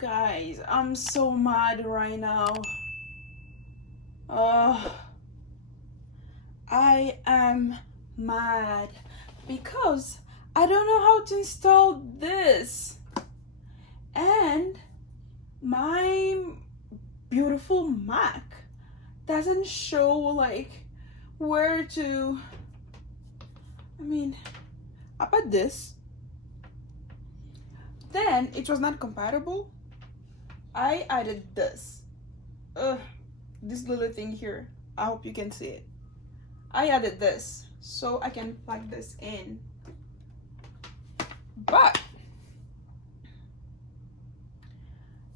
Guys, I'm so mad right now. Uh, I am mad because I don't know how to install this. And my beautiful Mac doesn't show like where to. I put this. Then it was not compatible. I added this. This little thing here. I hope you can see it. I added this so I can plug this in. But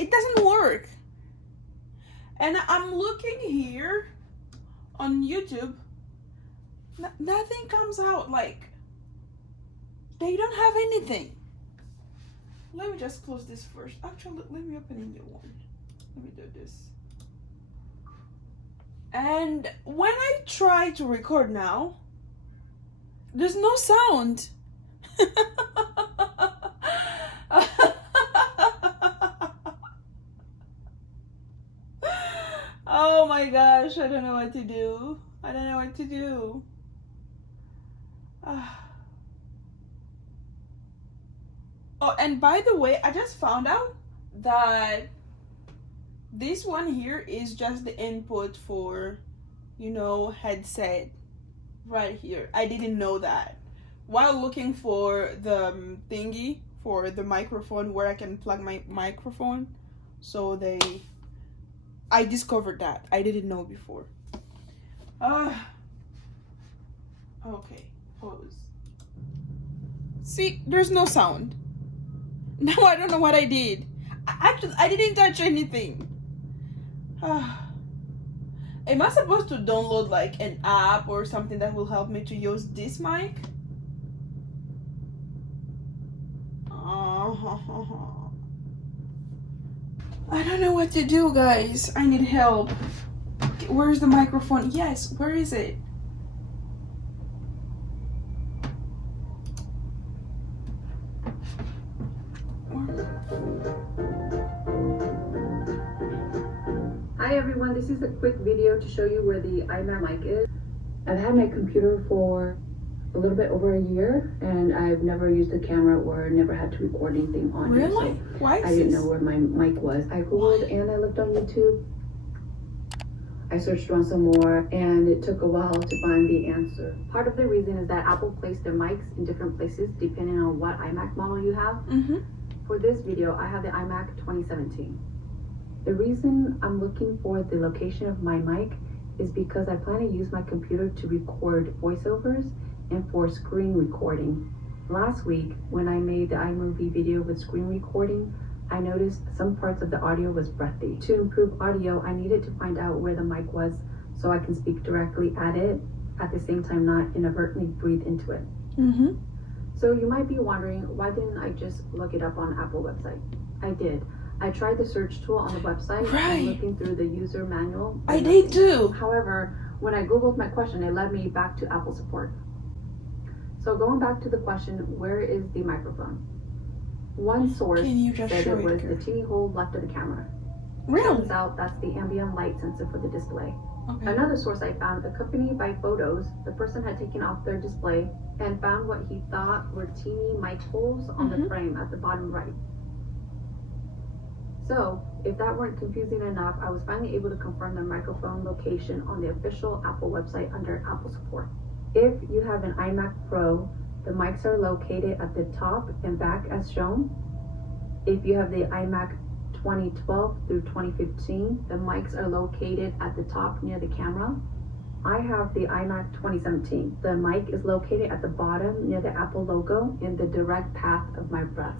it doesn't work. And I'm looking here on YouTube. Nothing comes out. Like, they don't have anything. Let me just close this first. Actually, let me open a new one. Let me do this. And when I try to record now, there's no sound. Oh my gosh, I don't know what to do. I don't know what to do. Oh, and by the way, I just found out that this one here is just the input for, headset right here. I didn't know that. While looking for the thingy for the microphone where I can plug my microphone, I discovered that. I didn't know before. Okay, pause. See, there's no sound. Now I don't know what I did. I didn't touch anything. Am I supposed to download like an app or something that will help me to use this mic? I don't know what to do, guys. I need help. Where's the microphone? Yes, where is it? Hi everyone, this is a quick video to show you where the iMac mic is. I've had my computer for a little bit over a year and I've never used the camera or never had to record anything on it. Really? So Why is I didn't know where my mic was. I googled and I looked on YouTube. I searched around some more and it took a while to find the answer. Part of the reason is that Apple placed their mics in different places depending on what iMac model you have. For this video, I have the iMac 2017. The reason I'm looking for the location of my mic is because I plan to use my computer to record voiceovers and for screen recording. Last week, when I made the iMovie video with screen recording, I noticed some parts of the audio was breathy. To improve audio, I needed to find out where the mic was so I can speak directly at it, at the same time not inadvertently breathe into it. So you might be wondering, why didn't I just look it up on Apple website? I did. I tried the search tool on the website and looking through the user manual. I did too. However, when I Googled my question, it led me back to Apple support. So going back to the question, where is the microphone? One source said it was the teeny hole left of the camera. Really? Turns out that's the ambient light sensor for the display. Okay. Another source I found, accompanied by photos, the person had taken off their display and found what he thought were teeny mic holes on the frame at the bottom right. So, if that weren't confusing enough, I was finally able to confirm the microphone location on the official Apple website under Apple support. If you have an iMac Pro, the mics are located at the top and back as shown. If you have the iMac 2012 through 2015, the mics are located at the top near the camera. I have the iMac 2017. The mic is located at the bottom near the Apple logo in the direct path of my breath.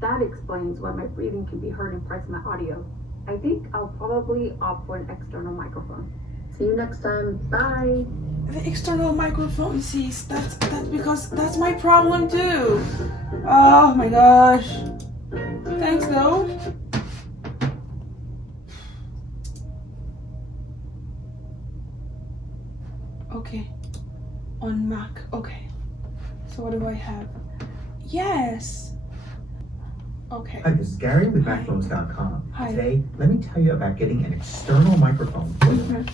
That explains why my breathing can be heard in parts of my audio. I think I'll probably opt for an external microphone. See you next time. Bye. The external microphone, sis. That's because that's my problem too. Oh my gosh. Thanks though. Okay. On Mac. Okay. So what do I have? Yes. Okay. Hi, this is Gary with Hi. MacPhones.com. Hi. Today, let me tell you about getting an external microphone for your Mac.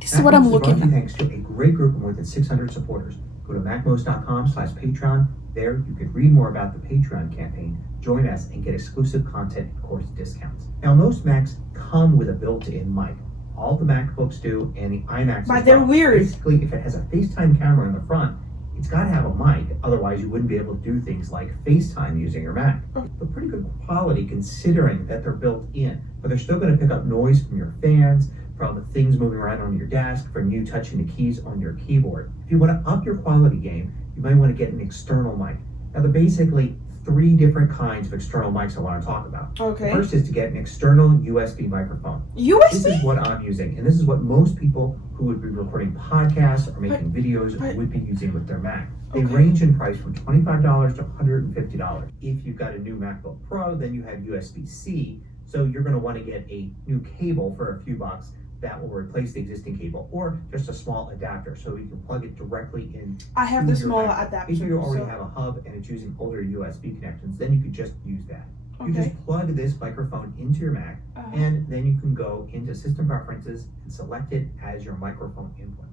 This is what I'm looking at. Thanks to a great group of more than 600 supporters. Go to MacMost.com/Patreon. There, you can read more about the Patreon campaign, join us, and get exclusive content and course discounts. Now, most Macs come with a built-in mic. All the MacBooks do, and the iMacs But as they're well. weird. Basically, if it has a FaceTime camera in the front, it's got to have a mic, otherwise you wouldn't be able to do things like FaceTime using your Mac. But pretty good quality considering that they're built in, but they're still going to pick up noise from your fans, from the things moving around on your desk, from you touching the keys on your keyboard. If you want to up your quality game, you might want to get an external mic. Now, there are basically 3 different kinds of external mics I want to talk about. Okay. The first is to get an external USB microphone. USB? This is what I'm using, and this is what most people who would be recording podcasts or making videos would be using with their Mac. They range in price from $25 to $150. If you've got a new MacBook Pro, then you have USB-C, so you're going to want to get a new cable for a few bucks that will replace the existing cable, or just a small adapter so you can plug it directly in. I have the smaller adapter. If you already have a hub and it's using older USB connections, then you could just use that. Okay. You just plug this microphone into your Mac, and then you can go into System Preferences and select it as your microphone input.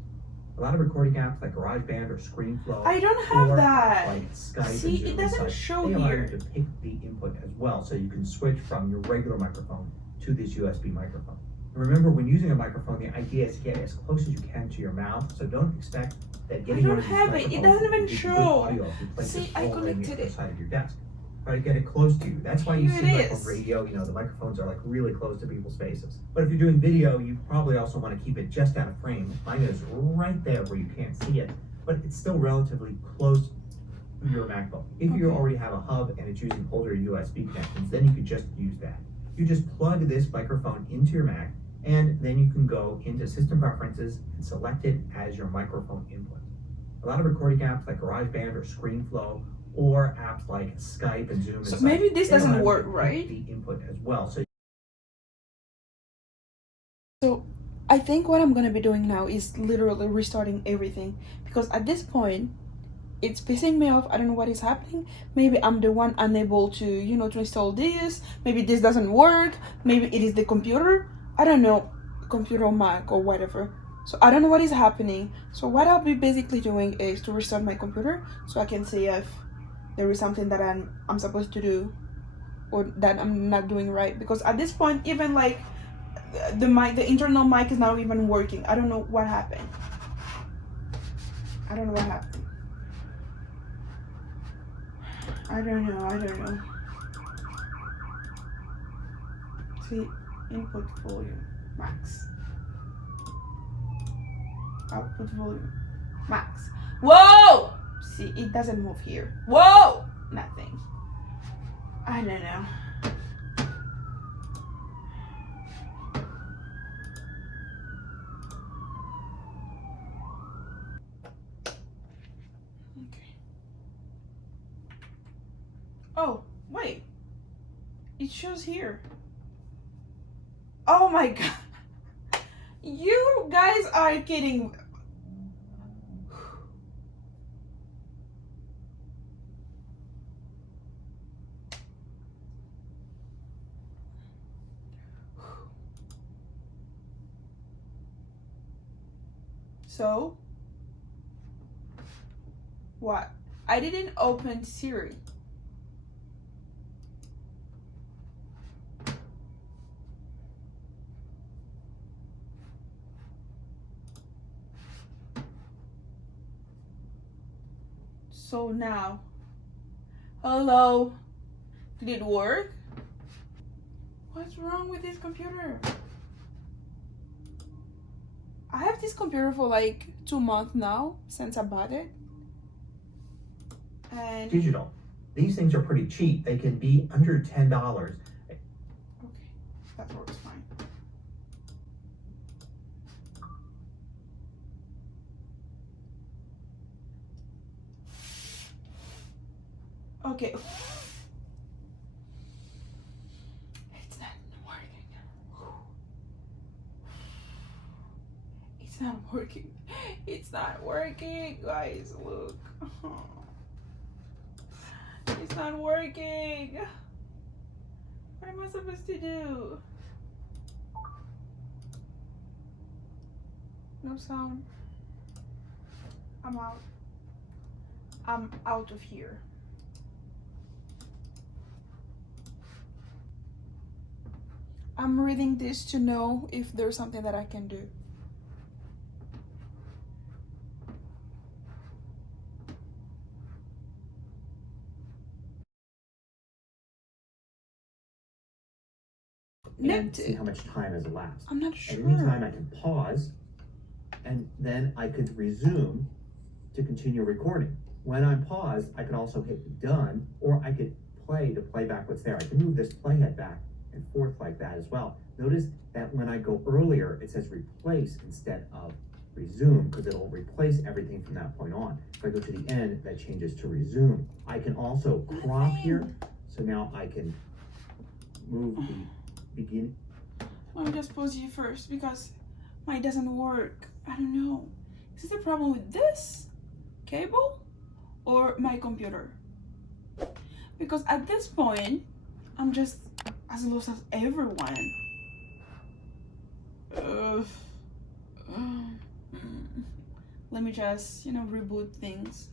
A lot of recording apps like GarageBand or ScreenFlow, I don't have or that. like Skype, See, and it Zoom doesn't and such, show they allow here. you to pick the input as well, so you can switch from your regular microphone to this USB microphone. Remember, when using a microphone, the idea is to get as close as you can to your mouth, so don't expect that getting one of these have it. It microphones doesn't even will give you good show. audio if you place See, it I right on the connected other it. side of your desk. Try to get it close to you. That's why you Here see, it like on is. radio, the microphones are like really close to people's faces. But if you're doing video, you probably also want to keep it just out of frame. Mine is right there where you can't see it, but it's still relatively close to your MacBook. If you already have a hub and it's using older USB connections, then you could just use that. You just plug this microphone into your Mac, and then you can go into System Preferences and select it as your microphone input. A lot of recording apps like GarageBand or ScreenFlow, or apps like Skype and Zoom and So such, maybe this they allow doesn't you work, to pick right? the input as well. So I think what I'm gonna be doing now is literally restarting everything, because at this point it's pissing me off. I don't know what is happening. Maybe I'm the one unable to to install this. Maybe this doesn't work. Maybe it is the computer. I don't know, computer or Mac or whatever. So I don't know what is happening. So what I'll be basically doing is to restart my computer so I can see if there is something that I'm supposed to do or that I'm not doing right, because at this point even like the internal mic is not even working. I don't know what happened. I don't know what happened. I don't know. See, input volume, max. Output volume, max. Whoa! See, it doesn't move here. Whoa! Nothing. I don't know. Okay. Oh, wait. It shows here. Oh my god. You guys are kidding. So, what? I didn't open Siri. So now, hello, did it work? What's wrong with this computer? I have this computer for like 2 months now since I bought it. And Digital. These things are pretty cheap. They can be under $10. okay, that works fine. Okay. It's not working. It's not working. It's not working, guys. Look. It's not working. What am I supposed to do? No sound. I'm out. I'm out of here. I'm reading this to know if there's something that I can do. And see how much time has elapsed. I'm not sure. At any time, I can pause, and then I could resume to continue recording. When I'm paused, I could also hit done, or I could play to play back what's there. I can move this playhead back and forth like that as well. Notice that when I go earlier, it says replace instead of resume, because it'll replace everything from that point on. If I go to the end, that changes to resume. I can also crop here, so now I can move the beginning. Let me just pause you first because mine doesn't work. I don't know. Is this a problem with this cable or my computer? Because at this point, I'm just as lost as everyone. Let me just, reboot things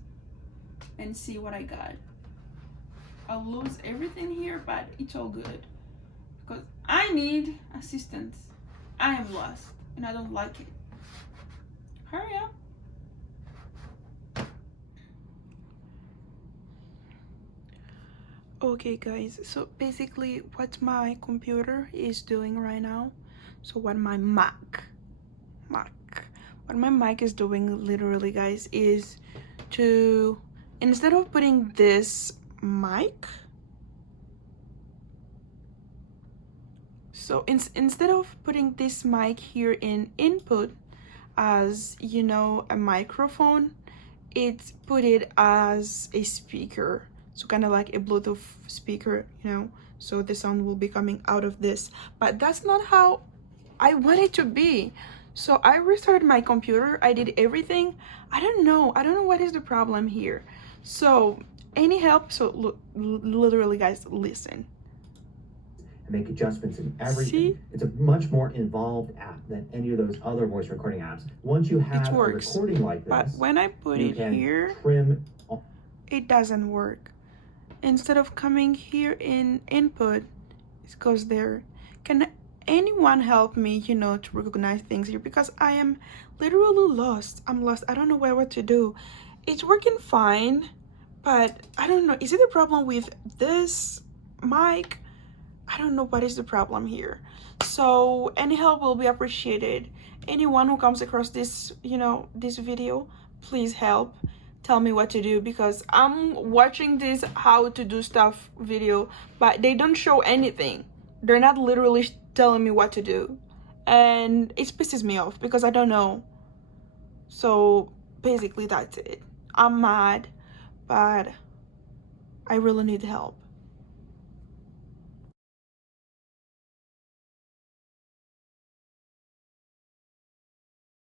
and see what I got. I'll lose everything here, but it's all good. Because I need assistance. I am lost and I don't like it. Hurry up. Okay guys, so basically what my computer is doing right now, so what my Mac is doing literally, guys, is to, instead of putting this mic, so instead of putting this mic here in input as, a microphone, it's put it as a speaker. So kind of like a Bluetooth speaker, so the sound will be coming out of this. But that's not how I want it to be. So I restarted my computer. I did everything. I don't know what is the problem here. So any help? So look, literally, guys, listen. And make adjustments in everything. See? It's a much more involved app than any of those other voice recording apps. Once you have a recording like this, but when I put it here, trim. It doesn't work. Instead of coming here in input, it goes there. Can anyone help me, to recognize things here? Because I am literally lost. I'm lost. I don't know what to do. It's working fine, but I don't know. Is it a problem with this mic? I don't know what is the problem here. So any help will be appreciated. Anyone who comes across this, this video, please help. Tell me what to do, because I'm watching this how to do stuff video, but they don't show anything. They're not literally telling me what to do, and it pisses me off because I don't know. So basically that's it. I'm mad, but I really need help.